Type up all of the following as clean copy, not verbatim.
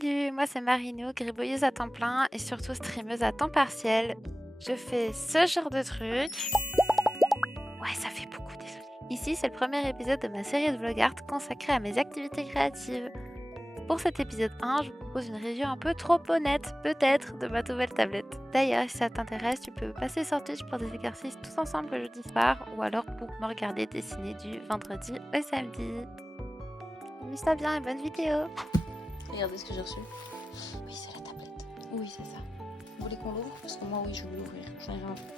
Salut, moi c'est Marino, gribouilleuse à temps plein et surtout streameuse à temps partiel. Je fais ce genre de truc. Ouais, ça fait beaucoup, désolé. Ici, c'est le premier épisode de ma série de vlog art consacrée à mes activités créatives. Pour cet épisode 1, je vous propose une review un peu trop honnête, peut-être, de ma nouvelle tablette. D'ailleurs, si ça t'intéresse, tu peux passer sur Twitch pour des exercices tous ensemble le jeudi soir ou alors pour me regarder dessiner du vendredi au samedi. Amuse-toi bien et bonne vidéo! Regardez ce que j'ai reçu. Oui, c'est la tablette. Oui, c'est ça. Vous voulez qu'on l'ouvre? Parce que moi, oui, je veux l'ouvrir. J'en ai rien à foutre.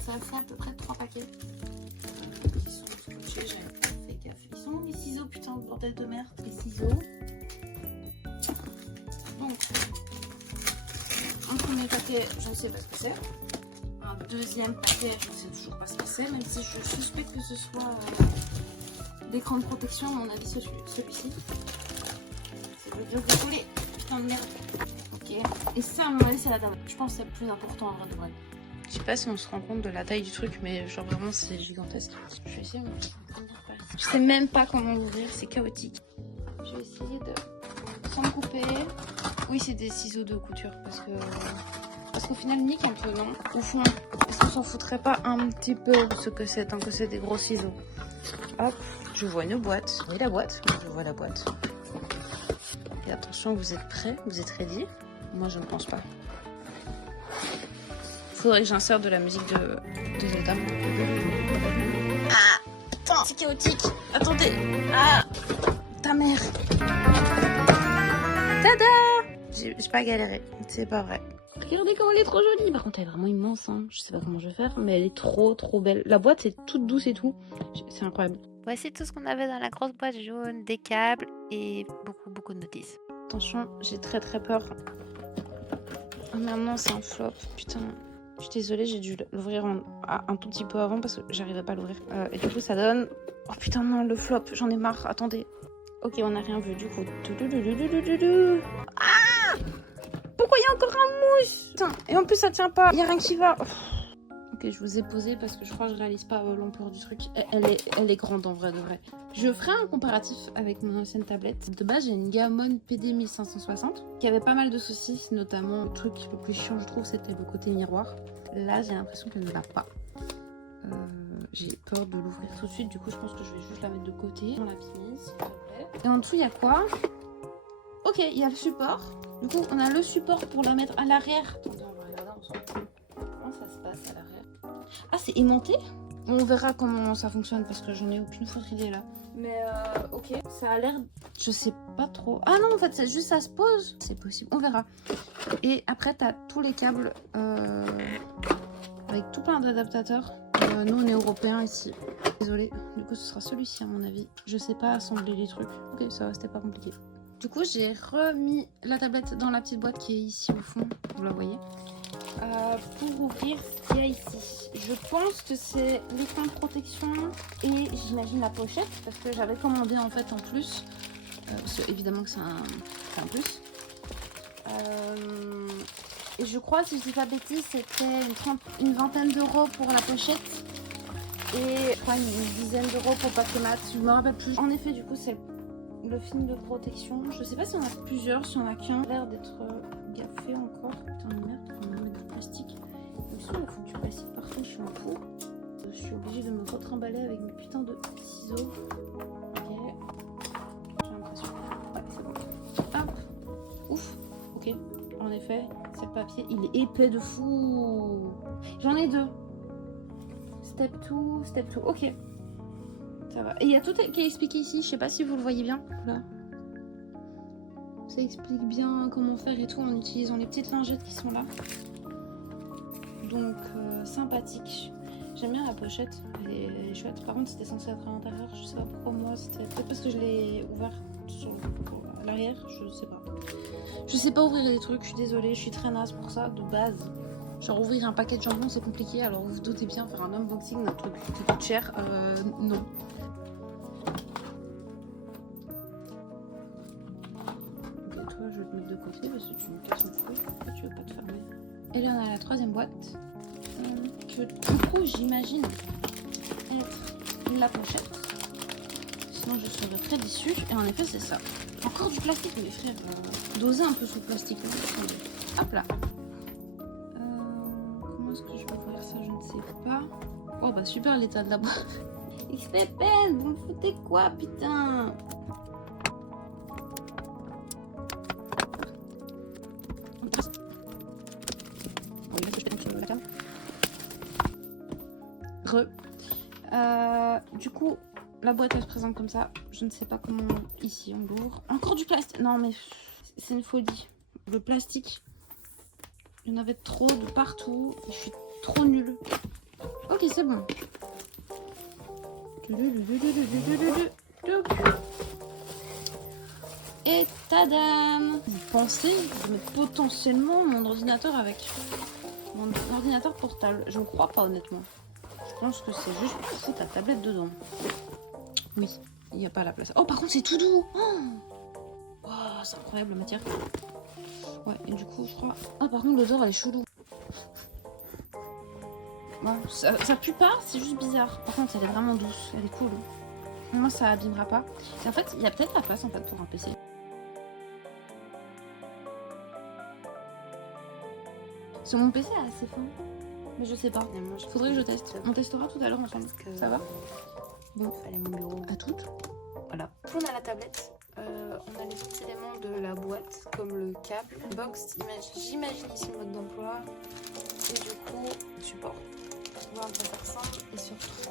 Ça fait à peu près 3 paquets. Qui sont scotchés, j'avais pas fait gaffe. Ils sont où mes ciseaux, putain, de bordel de merde? Les ciseaux. Donc, un premier paquet, je ne sais pas ce que c'est. Un deuxième paquet, je ne sais toujours pas ce que c'est, même si je suspecte que ce soit l'écran de protection, à mon avis, celui-ci. C'est le vieux collé. Putain de merde. Ok. Et ça, à mon avis, c'est la tablette. Je pense que c'est le plus important en vrai de vrai. Je sais pas si on se rend compte de la taille du truc, mais genre vraiment, c'est gigantesque. Je vais essayer. Je sais même pas comment l'ouvrir, c'est chaotique. Je vais essayer de sans me couper. Oui, c'est des ciseaux de couture parce qu'au final, nique un peu, non? Au fond, est-ce qu'on s'en foutrait pas un petit peu ce que c'est, tant que c'est des gros ciseaux? Hop, je vois une boîte. Oui, la boîte. Je vois la boîte. Et attention, vous êtes prêts? Vous êtes ready? Moi, je ne pense pas. Faudrait que j'insère de la musique de Zelda. Ah, putain, c'est chaotique. Attendez. Ah, ta mère. Tada! J'ai pas galéré, c'est pas vrai. Regardez comment elle est trop jolie. Par contre, elle est vraiment immense. Hein. Je sais pas comment je vais faire, mais elle est trop belle. La boîte, c'est toute douce et tout. C'est incroyable. Voici tout ce qu'on avait dans la grosse boîte jaune, des câbles et beaucoup de notices. Attention, j'ai très peur. Oh merde, non, c'est un flop. Putain, je suis désolée, j'ai dû l'ouvrir un tout petit peu avant parce que j'arrivais pas à l'ouvrir. Et du coup, ça donne... Oh putain, non, le flop, j'en ai marre. Attendez. Ok, on n'a rien vu du coup. Ah! Pourquoi il y a encore un mousse? Putain, et en plus ça tient pas, il y a rien qui va. Ok, je vous ai posé parce que je crois que je réalise pas l'ampleur du truc. Elle est grande en vrai de vrai. Je ferai un comparatif avec mon ancienne tablette. De base, j'ai une Gammon PD 1560 qui avait pas mal de soucis, notamment le truc le plus chiant je trouve c'était le côté miroir. Là, j'ai l'impression qu'elle ne l'a pas. J'ai peur de l'ouvrir tout de suite, du coup je pense que je vais juste la mettre de côté. On l'a mise, s'il te plaît. Et en dessous, il y a quoi? Ok, il y a le support. Du coup, on a le support pour la mettre à l'arrière. Attendez, on va regarder ensemble. Comment ça se passe à l'arrière? Ah, c'est aimanté? On verra comment ça fonctionne parce que j'en ai aucune fausse idée là. Mais ok, ça a l'air... Je sais pas trop. Ah non, en fait, c'est juste ça se pose. C'est possible, on verra. Et après, t'as tous les câbles avec tout plein d'adaptateurs. Nous, on est européens ici. Désolée. Du coup, ce sera celui-ci à mon avis. Je sais pas assembler les trucs. Ok, ça va, c'était pas compliqué. Du coup, j'ai remis la tablette dans la petite boîte qui est ici au fond. Vous la voyez. Pour ouvrir ce qu'il y a ici. Je pense que c'est l'écran de protection et j'imagine la pochette parce que j'avais commandé en fait en plus. Parce que évidemment que c'est un plus. Et je crois, si je dis pas de bêtises, c'était une vingtaine d'euros pour la pochette et une dizaine d'euros pour papier mat. Je me rappelle plus. En effet, du coup, c'est le film de protection. Je sais pas si on a plusieurs, si on a qu'un. Ça a l'air d'être gaffé encore. Putain de merde, on va mettre du plastique. Il faut du plastique partout, je suis un fou. Je suis obligée de me retrimballer avec mes putains de ciseaux. Ok. J'ai l'impression. Ouais, c'est bon. Hop. Ouf. Ok. En effet, c'est le papier. Il est épais de fou. J'en ai deux. Step 2, step 2. Ok. Ça va. Et il y a tout qui est expliqué ici. Je sais pas si vous le voyez bien. Là. Ça explique bien comment faire et tout en utilisant les petites lingettes qui sont là. Donc sympathique. J'aime bien la pochette, elle est chouette. Par contre, c'était censé être à l'intérieur. Je sais pas pourquoi moi, c'était peut-être parce que je l'ai ouvert sur l'arrière. Je sais pas. Je sais pas ouvrir des trucs. Je suis désolée, je suis très naze pour ça de base. Genre ouvrir un paquet de jambon c'est compliqué. Alors vous vous doutez bien faire un unboxing d'un truc qui coûte cher. Non. Toi, je vais te mettre de côté parce que tu me casses mes couilles. Pourquoi tu veux pas te fermer? Et là, on a la troisième boîte. peut du coup, j'imagine, être la pochette. Sinon, je serais très déçue. Et en effet, c'est ça. Encore du plastique, mes frères. Doser un peu sous plastique. Hop là. Comment est-ce que je vais ouvrir ça? Je ne sais pas. Oh bah super l'état de la boîte. Il se fait peine. Vous me foutez quoi, putain? Du coup, la boîte elle se présente comme ça. Je ne sais pas comment ici on l'ouvre. Encore du plastique. Non mais c'est une folie. Le plastique, il y en avait trop de partout. Je suis trop nulle. Ok, c'est bon. Et tadam! Vous pensez de mettre potentiellement mon ordinateur avec mon ordinateur portable? Je ne crois pas honnêtement. Je pense que c'est juste pour foutre la tablette dedans. Oui, il n'y a pas la place. Oh, par contre, c'est tout doux. Oh, c'est incroyable la matière. Ouais, et du coup, je crois... Ah, par contre, l'odeur, elle est chelou. Bon, ça pue pas, c'est juste bizarre. Par contre, elle est vraiment douce, elle est cool. Moi, ça abîmera pas. Et en fait, il y a peut-être la place en fait pour un PC. Sur mon PC, assez fin. Mais je sais pas. Faudrait que je teste. On testera tout à l'heure ensemble. Ça va? Bon, fallait mon bureau. À toutes. Voilà. On a la tablette. On a les petits éléments de la boîte, comme le câble, box. J'imagine ici le mode d'emploi. Et du coup, support. Voir à quoi ça ressemble. Et surtout,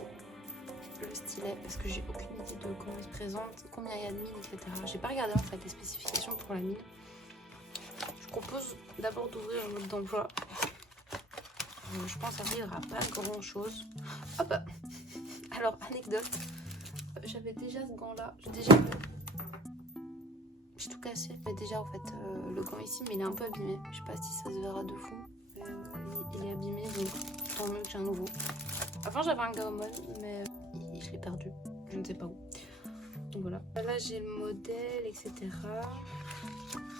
le stylet. Parce que j'ai aucune idée de comment il se présente, combien il y a de mine, etc. J'ai pas regardé en fait les spécifications pour la mine. Je propose d'abord d'ouvrir le mode d'emploi. Je pense qu'il n'y aura pas grand chose. Hop. Alors, anecdote. J'avais déjà ce gant là. J'ai tout cassé. Mais déjà en fait le gant ici, mais il est un peu abîmé. Je sais pas si ça se verra de fou. Il est abîmé, donc tant mieux que j'ai un nouveau. Avant j'avais un Gaomon, mais je l'ai perdu. Je ne sais pas où. Donc voilà. Là j'ai le modèle, etc.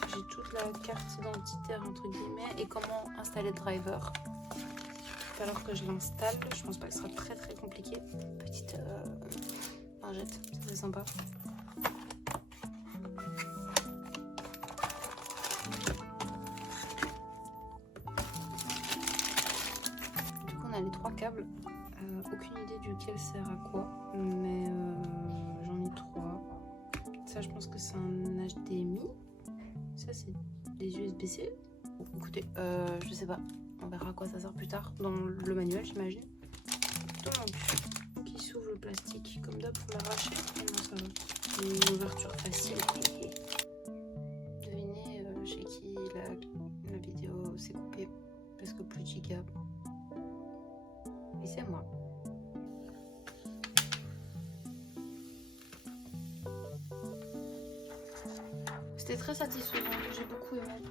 J'ai toute la carte identitaire entre guillemets et comment installer le driver. Alors que je l'installe, je pense pas que ce sera très très compliqué. Petite lingette, c'est sympa. Du coup on a les trois câbles. Aucune idée duquel sert à quoi, mais j'en ai trois. Ça je pense que c'est un HDMI. Ça c'est des USB-C. Bon, écoutez, je sais pas. On verra à quoi ça sert plus tard dans le manuel, j'imagine. Donc, qui s'ouvre le plastique comme d'hab pour l'arracher. Non, ça va. Une ouverture facile. Devinez chez qui la vidéo s'est coupée parce que plus de giga. Et c'est moi. C'était très satisfaisant, j'ai beaucoup aimé.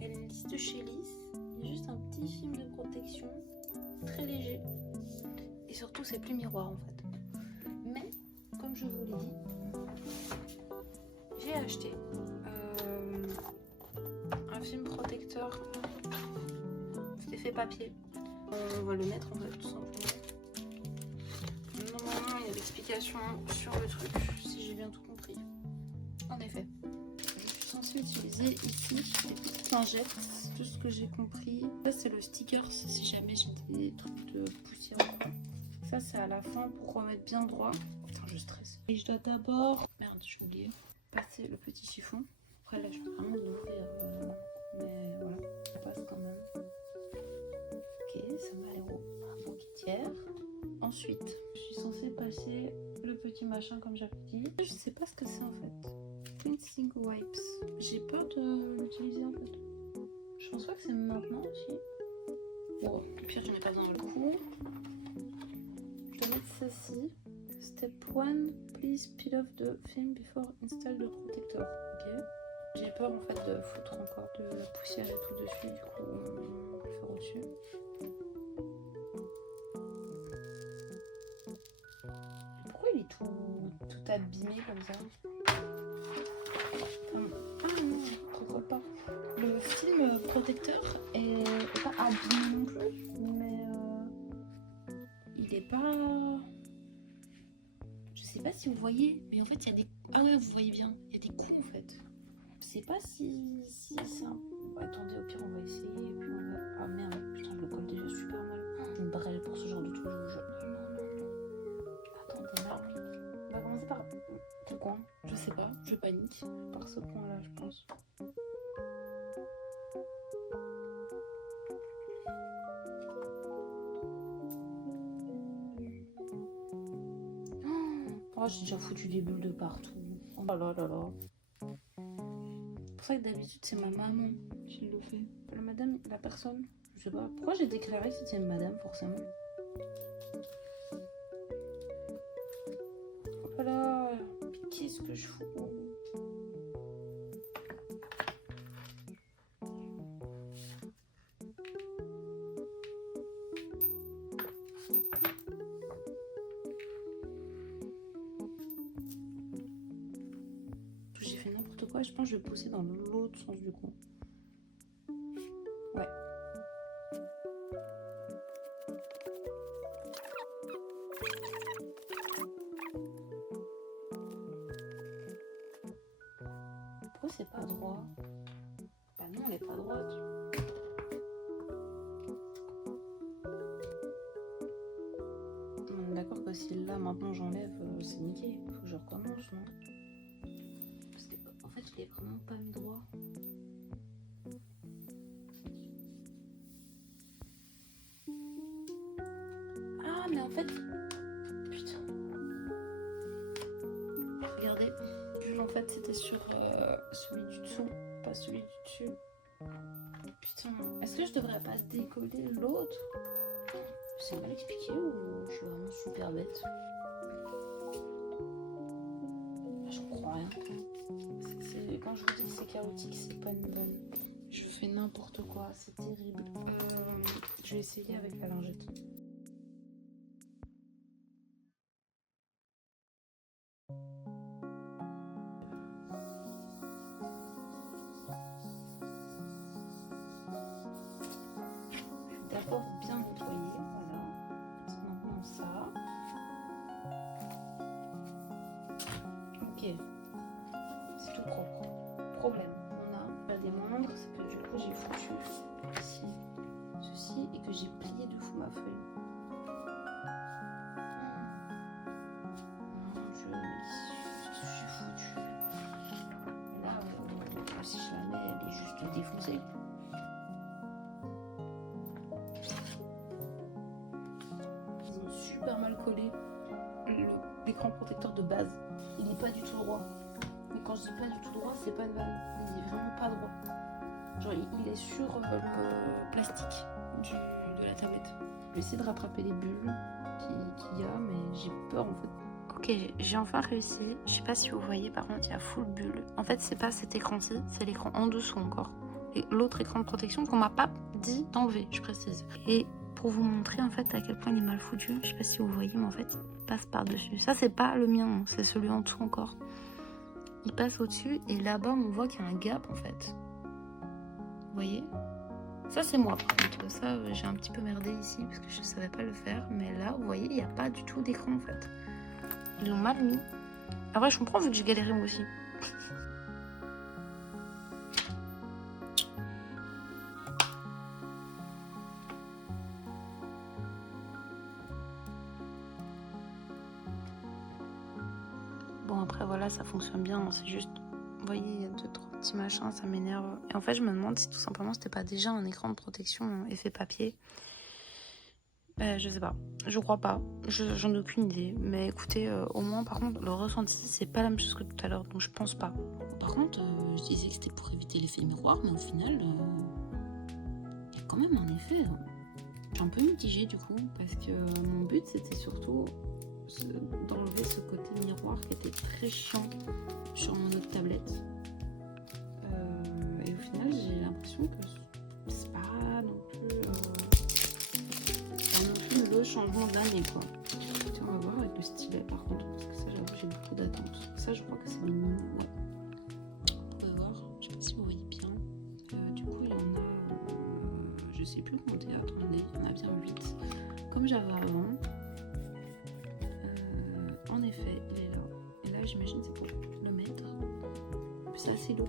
Elle liste chez Lys. Il y a juste un petit film de protection, très léger. Et surtout, c'est plus miroir en fait. Mais, comme je vous l'ai dit, j'ai acheté un film protecteur. C'est effet papier. On va le mettre en fait, tout simplement. Normalement, il y a l'explication sur le truc, si j'ai bien tout compris. En effet. Je suis censée utiliser ici des petites lingettes. Tout ce que j'ai compris. Ça c'est le sticker si jamais j'ai des trucs de poussière ou quoi. Ça c'est à la fin pour remettre bien droit. Putain je stresse. Et je dois d'abord... Merde j'ai oublié. Passer le petit chiffon. Après là je peux vraiment l'ouvrir. Mais voilà. Ça passe quand même. Ok ça va aller au banquetière. Ensuite je suis censée passer le petit machin comme j'avais dit. Je sais pas ce que c'est en fait. Cleansing wipes. J'ai peur de l'utiliser en fait. Je pense pas que c'est maintenant aussi. Bon, au pire, j'en ai pas besoin. Du coup, je dois mettre ceci. Step 1, please peel off the film before install the protector. Ok. J'ai peur en fait de foutre encore de la poussière et tout dessus. Du coup, on va le faire au-dessus. Pourquoi il est tout abîmé comme ça? Ah non, pourquoi pas? Le film protecteur est pas abîmé non plus, mais pas... Je sais pas si vous voyez, mais en fait, il y a des... Ah ouais, vous voyez bien, il y a des coups, en fait. Je sais pas si c'est un... Attendez, au pire, on va essayer, et puis on va... Ah merde, putain, je le colle déjà super mal. Je me brûle pour ce genre de truc, je vous jure. Attendez, là. On va commencer par... Quel coin? Je sais pas, je panique. Par ce coin-là, je pense. Oh, j'ai déjà foutu des bulles de partout. Oh là là là là. C'est pour ça que d'habitude c'est ma maman qui le fait. La madame, la personne, je sais pas. Pourquoi j'ai déclaré que c'était une madame forcément? Oh là là. Mais qu'est-ce que je fous? J'ai fait n'importe quoi, je pense que je vais pousser dans l'autre sens du coup. Ouais. Pourquoi c'est pas droit? Bah non, elle est pas droite. On est d'accord que si là maintenant j'enlève, c'est niqué. Faut que je recommence, non? Parce que en fait, je l'ai vraiment pas mis droit. Ah, mais en fait. Putain. Regardez. En fait, c'était sur celui du dessous, pas celui du dessus. Putain. Est-ce que je devrais pas décoller l'autre? C'est mal expliqué ou je suis vraiment super bête? Je comprends rien. Quand je vous dis que c'est chaotique, c'est pas une bonne. Je fais n'importe quoi, c'est terrible. Je vais essayer avec la lingette. D'abord bien nettoyer, voilà. Maintenant ça. Ok. C'est tout propre. Problème, on a des moindres, c'est que du coup j'ai foutu ici ceci et que j'ai plié de fou ma feuille. Je suis foutu. Là, si je la mets, elle est juste défoncée. Ils ont super mal collé l'écran protecteur de base. Il n'est pas du tout droit. Mais quand je dis pas du tout droit, c'est pas une vanne. Il est vraiment pas droit. Genre, il est sur le plastique de la tablette. Je vais essayer de rattraper les bulles qu'il y a, mais j'ai peur en fait. Ok, j'ai enfin réussi. Je sais pas si vous voyez, par contre, il y a full bulle. En fait, c'est pas cet écran-ci, c'est l'écran en dessous encore. Et l'autre écran de protection qu'on m'a pas dit d'enlever, je précise. Et pour vous montrer en fait à quel point il est mal foutu, je sais pas si vous voyez, mais en fait, il passe par-dessus. Ça, c'est pas le mien, c'est celui en dessous encore. Il passe au-dessus et là-bas, on voit qu'il y a un gap en fait. Vous voyez? Ça, c'est moi par contre. Ça, j'ai un petit peu merdé ici parce que je savais pas le faire. Mais là, vous voyez, il n'y a pas du tout d'écran en fait. Ils l'ont mal mis. Après, je comprends vu que j'ai galéré moi aussi. Bon, après, voilà, ça fonctionne bien. C'est juste, vous voyez, il y a 2-3 petits machins, ça m'énerve. Et en fait, je me demande si tout simplement c'était pas déjà un écran de protection effet papier. Je sais pas, je crois pas, j'en ai aucune idée. Mais écoutez, au moins, par contre, le ressenti, c'est pas la même chose que tout à l'heure, donc je pense pas. Par contre, je disais que c'était pour éviter l'effet miroir, mais au final, il y a quand même un effet. Je suis un peu mitigée du coup, parce que mon but c'était surtout d'enlever ce côté miroir qui était très chiant sur mon autre tablette. Et au final, j'ai l'impression que c'est pas non plus, le changement d'année quoi. Écoutez, on va voir avec le stylet par contre, parce que ça j'avoue j'ai beaucoup d'attentes. Ça je crois que c'est le mignon. Ouais. Vous pouvez voir, je sais pas si vous voyez bien. Du coup il y en a, je sais plus compter, attendez, il y en a bien 8. Comme j'avais avant. j'imagine c'est pour le mettre. C'est assez lourd.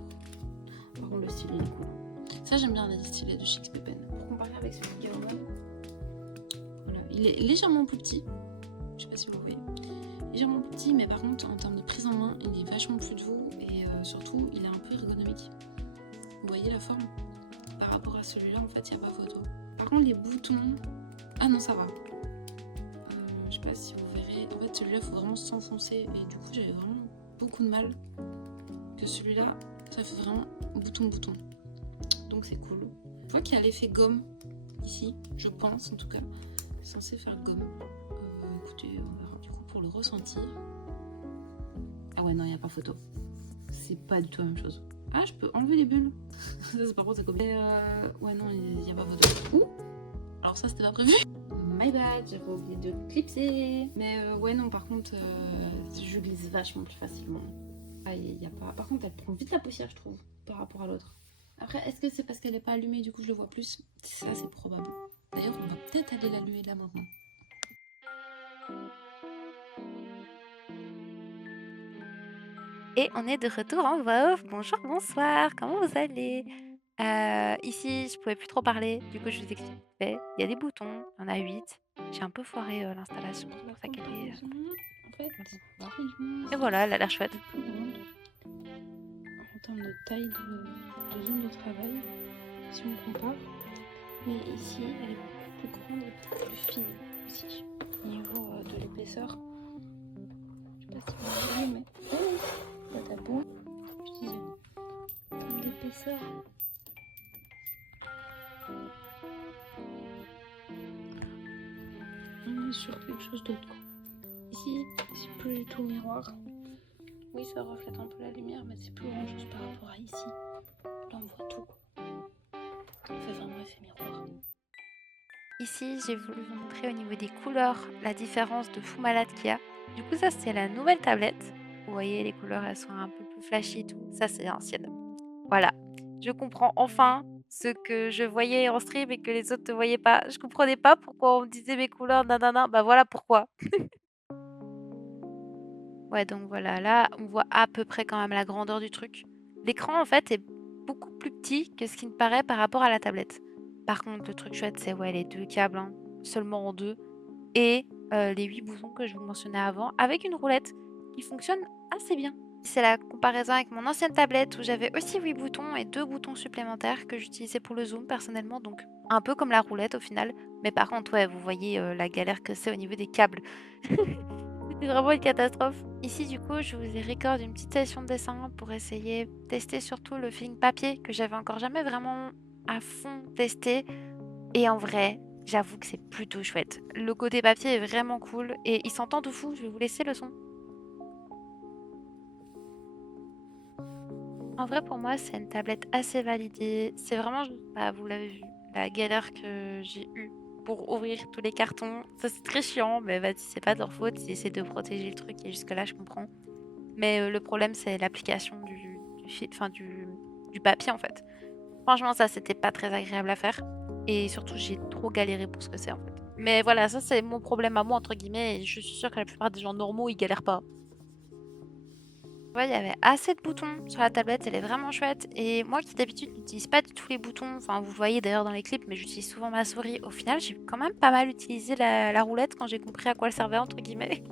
Par contre le stylet il est cool. Ça j'aime bien les stylets de Chicks Pepen. Pour comparer avec celui de Gaomon, voilà, il est légèrement plus petit. Je sais pas si vous voyez. Légèrement plus petit, mais par contre en termes de prise en main, il est vachement plus doux et surtout il est un peu ergonomique. Vous voyez la forme? Par rapport à celui-là, en fait, il n'y a pas photo. Par contre, les boutons... Ah non, ça va. Je sais pas si vous verrez. En fait, celui-là, il faut vraiment s'enfoncer. Et du coup, j'avais vraiment beaucoup de mal. Que celui-là, ça fait vraiment bouton-bouton. Donc, c'est cool. Je vois qu'il y a l'effet gomme ici. Je pense, en tout cas. C'est censé faire gomme. Écoutez, on verra du coup pour le ressentir. Ah ouais, non, il n'y a pas photo. C'est pas du tout la même chose. Ah, je peux enlever les bulles. Ça, c'est par contre, c'est comme... ouais, non, il n'y a pas photo. Ouh. Alors ça, c'était pas prévu. My bad, j'avais oublié de clipser. Mais ouais, non, par contre, je glisse vachement plus facilement. Ah, il y a pas... Par contre, elle prend vite la poussière, je trouve, par rapport à l'autre. Après, est-ce que c'est parce qu'elle n'est pas allumée, du coup, je le vois plus? Ça, c'est probable. D'ailleurs, on va peut-être aller l'allumer là maintenant. Et on est de retour en voix off. Bonjour, bonsoir, comment vous allez? Ici, je pouvais plus trop parler, du coup je vous explique. Il y a des boutons, il y en a 8. J'ai un peu foiré l'installation, c'est pour ça qu'elle est... En fait, Et voilà, elle a l'air chouette. plus grande en termes de taille de zone de travail, si on compare. Mais ici, elle est beaucoup plus grande et beaucoup plus fine aussi. Au niveau de l'épaisseur, je sais pas si vous voyez, mais oh, t'as beau, je disais, en termes d'épaisseur. On est sur quelque chose d'autre. Ici, c'est plus du tout miroir. Oui, ça reflète un peu la lumière, mais c'est plus grand chose par rapport à ici. Là, on voit tout. Ça fait vraiment effet miroir. Ici, j'ai voulu vous montrer au niveau des couleurs la différence de fou malade qu'il y a. Du coup, ça, c'est la nouvelle tablette. Vous voyez, les couleurs, elles sont un peu plus flashy et tout. Ça, c'est l'ancienne. Voilà. Je comprends enfin ce que je voyais en stream et que les autres ne voyaient pas. Je comprenais pas pourquoi on me disait mes couleurs, nanana. Bah voilà pourquoi. Ouais, donc voilà, là, on voit à peu près quand même la grandeur du truc. L'écran, en fait, est beaucoup plus petit que ce qui ne paraît par rapport à la tablette. Par contre, le truc chouette, c'est ouais, les 2 câbles, hein, seulement en 2, et les 8 boutons que je vous mentionnais avant, avec une roulette qui fonctionne assez bien. C'est la comparaison avec mon ancienne tablette où j'avais aussi 8 boutons et 2 boutons supplémentaires que j'utilisais pour le zoom personnellement, donc un peu comme la roulette au final. Mais par contre, ouais, vous voyez la galère que c'est au niveau des câbles. C'était vraiment une catastrophe. Ici, du coup, je vous ai recordé une petite session de dessin pour essayer de tester surtout le feeling papier que j'avais encore jamais vraiment à fond testé. Et en vrai, j'avoue que c'est plutôt chouette. Le côté papier est vraiment cool et il s'entend de fou. Je vais vous laisser le son. En vrai, pour moi, c'est une tablette assez validée. C'est vraiment, bah, vous l'avez vu, la galère que j'ai eue pour ouvrir tous les cartons. Ça, c'est très chiant, mais vas-y, c'est pas de leur faute. Ils essaient de protéger le truc et jusque-là, je comprends. Mais le problème, c'est l'application du papier, en fait. Franchement, ça, c'était pas très agréable à faire. Et surtout, j'ai trop galéré pour ce que c'est, en fait. Mais voilà, ça, c'est mon problème à moi, entre guillemets. Et je suis sûre que la plupart des gens normaux, ils galèrent pas. Ouais, il y avait assez de boutons sur la tablette, elle est vraiment chouette. Et moi qui d'habitude n'utilise pas du tout les boutons, enfin vous le voyez d'ailleurs dans les clips, mais j'utilise souvent ma souris. Au final, j'ai quand même pas mal utilisé la roulette quand j'ai compris à quoi elle servait, entre guillemets.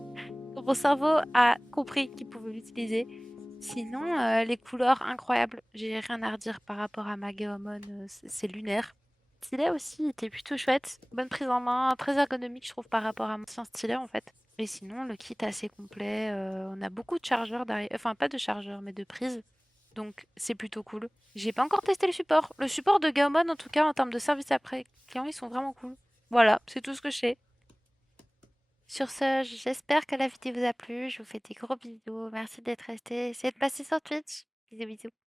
Mon cerveau a compris qu'il pouvait l'utiliser. Sinon, les couleurs incroyables, j'ai rien à redire par rapport à ma Gaomon, c'est lunaire. Le stylet aussi était plutôt chouette, bonne prise en main, très ergonomique je trouve par rapport à mon ancien stylet en fait. Et sinon, le kit est assez complet. On a beaucoup de chargeurs derrière. Enfin, pas de chargeurs, mais de prises. Donc, c'est plutôt cool. J'ai pas encore testé le support. Le support de Gaomon, en tout cas, en termes de service après client, ils sont vraiment cool. Voilà, c'est tout ce que je sais. Sur ce, j'espère que la vidéo vous a plu. Je vous fais des gros bisous. Merci d'être resté. Essayez de passer sur Twitch. Bisous, bisous.